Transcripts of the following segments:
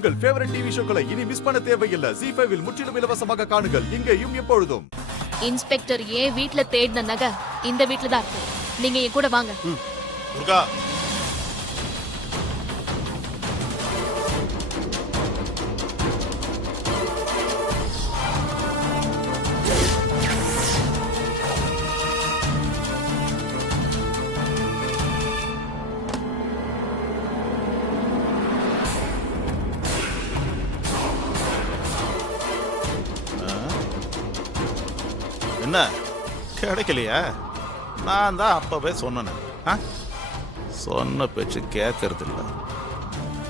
உங்கள் favourite TV ஷோக்களை இனி miss பண்ண தேவையில்லை. ZEE5 இல் முற்றிலும் இலவசமாக காணுங்கள். இங்கேயும் எப்பொழுதும். இன்ஸ்பெக்டர் ஏன் வீட்ல தேடின நகை இந்த வீட்ல தான் இருக்கு. நீங்க என் கூட வாங்க. துர்கா, என்ன கிடைக்கலையா? நான் தான் அப்பவே சொன்னேன். சொன்ன பேச்சு கேட்கறது இல்ல.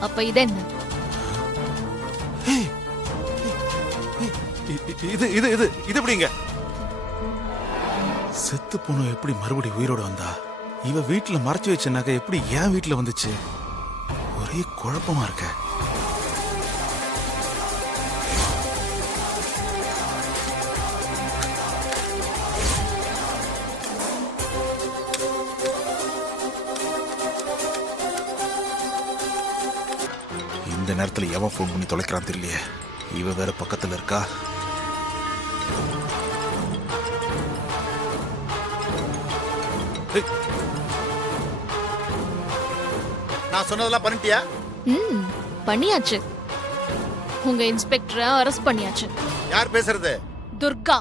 அப்ப இது என்ன? இது இது இது இது எப்படிங்க? செத்து போன எப்படி மறுபடியும் உயிரோட வந்தா? இவ வீட்டுல மறைச்சு வச்ச நகை எப்படி என் வீட்டுல வந்துச்சு? ஒரே குழப்பமா இருக்க. இந்த நேரத்துல எவன் ஃபோன் பண்ணி தொலைக்கிறான் தெரியலையே. இவ வேற பக்கத்துல இருக்கா. நான் சொன்னதெல்லாம் பண்ணிட்டியா? பண்ணியாச்சு. உங்க இன்ஸ்பெக்டரை அரெஸ்ட் பண்ணியாச்சு. யார் பேசுறது? துர்கா.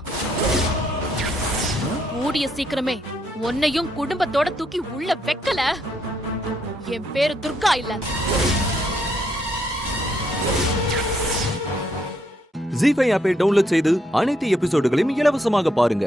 கூடிய சீக்கிரமே உன்னையும் குடும்பத்தோட தூக்கி உள்ள வைக்கல. என் பேரு துர்கா இல்ல. ZEE5 ஆப்பை டவுன்லோட் செய்து அனைத்து எபிசோடுகளையும் இலவசமாக பாருங்க.